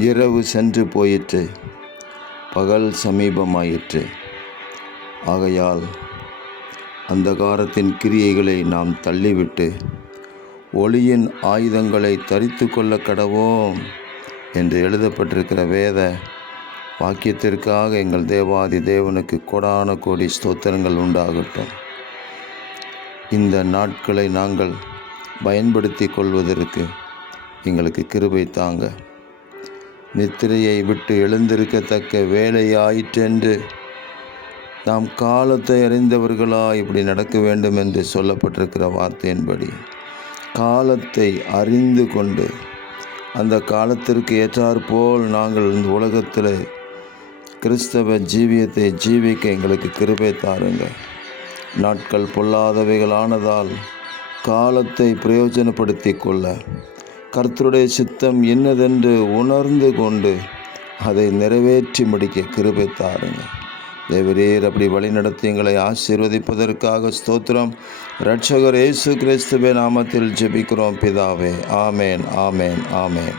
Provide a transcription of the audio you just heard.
இரவு சென்று போயிற்று, பகல் சமீபமாயிற்று. ஆகையால் அந்தகாரத்தின் கிரியைகளை நாம் தள்ளிவிட்டு ஒளியின் ஆயுதங்களை தரித்து கொள்ள கடவோம் என்று எழுதப்பட்டிருக்கிற வேத வாக்கியத்திற்காக எங்கள் தேவாதி தேவனுக்கு கோடான கோடி ஸ்தோத்திரங்கள் உண்டாகட்டும். இந்த நாட்களை நாங்கள் பயன்படுத்தி கொள்வதற்கு எங்களுக்கு கிருபை தாங்க. நித்திரையை விட்டு எழுந்திருக்கத்தக்க வேலையாயிற்றென்று நாம் காலத்தை அறிந்தவர்களா இப்படி நடக்க வேண்டும் என்று சொல்லப்பட்டிருக்கிற வார்த்தையின்படி காலத்தை அறிந்து கொண்டு அந்த காலத்திற்கு ஏற்றாற்போல் நாங்கள் இந்த உலகத்தில் கிறிஸ்தவ ஜீவியத்தை ஜீவிக்க எங்களுக்கு கிருபை தாருங்க. நாட்கள் பொல்லாதவைகளானதால் காலத்தை பிரயோஜனப்படுத்தி கொள்ள கர்த்தருடைய சித்தம் என்னதென்று உணர்ந்து கொண்டு அதை நிறைவேற்றி முடிக்க கிருபை தாருங்க. தேவரீர் அப்படி வழிநடத்தி எங்களை ஆசீர்வதிப்பதற்காக ஸ்தோத்திரம். இரட்சகர் இயேசு கிறிஸ்துவின் நாமத்தில் ஜெபிக்கிறோம் பிதாவே. ஆமேன், ஆமேன், ஆமேன்.